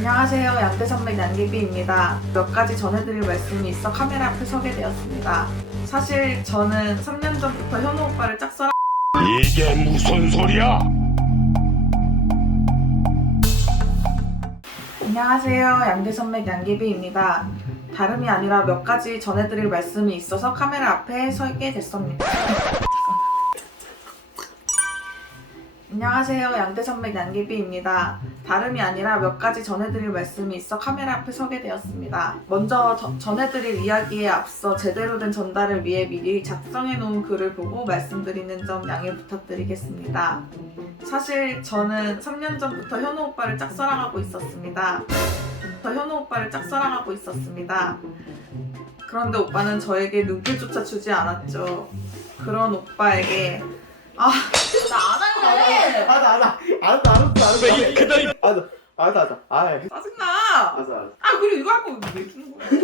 안녕하세요. 양대산맥 양귀비입니다. 몇 가지 전해드릴 말씀이 있어 카메라 앞에 서게 되었습니다. 사실 저는 3년 전부터 현우 오빠를 짝사랑 이게 무슨 소리야? 안녕하세요. 양대산맥 양귀비입니다. 다름이 아니라 몇 가지 전해드릴 말씀이 있어서 카메라 앞에 서게 됐습니다. 안녕하세요. 양대산맥 양귀비입니다. 다름이 아니라 몇 가지 전해드릴 말씀이 있어 카메라 앞에 서게 되었습니다. 먼저 저- 전해드릴 이야기에 앞서 제대로 된 전달을 위해 미리 작성해 놓은 글을 보고 말씀드리는 점 양해 부탁드리겠습니다. 사실 저는 3년 전부터 현우 오빠를 짝사랑하고 있었습니다. 저 현우 오빠를 짝사랑하고 있었습니다. 그런데 오빠는 저에게 눈길조차 주지 않았죠. 그런 오빠에게 아, 나 안 할래! 알았다 알았다 아 짜증나! 알았어 알았어 아, 그리고 이거 할 거면 왜 주는 거야?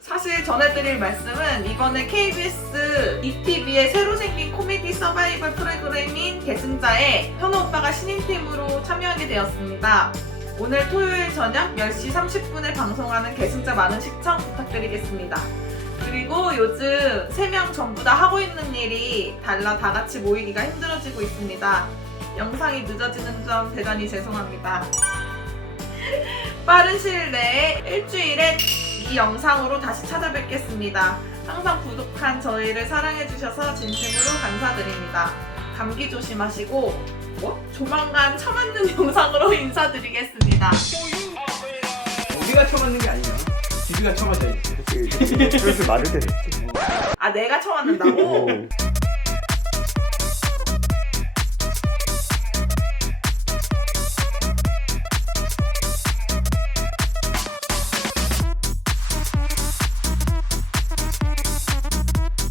사실 전해드릴 말씀은 이번에 KBS ETV의 새로 생긴 코미디 서바이벌 프로그램인 계승자에 현우 오빠가 신인팀으로 참여하게 되었습니다. 오늘 토요일 저녁 10시 30분에 방송하는 계승자 많은 시청 부탁드리겠습니다. 그리고 요즘 3명 전부 다 하고 있는 일이 달라 다 같이 모이기가 힘들어지고 있습니다. 영상이 늦어지는 점 대단히 죄송합니다. 빠른 시일 내에 일주일에 이 영상으로 다시 찾아뵙겠습니다. 항상 구독한 저희를 사랑해주셔서 진심으로 감사드립니다. 감기 조심하시고, 뭐? 조만간 처맞는 영상으로 인사드리겠습니다. 우리가 처맞는 게 아니야. 지비가 처맞아 있지. 그래서 말을 때 아, 내가 처맞는다고?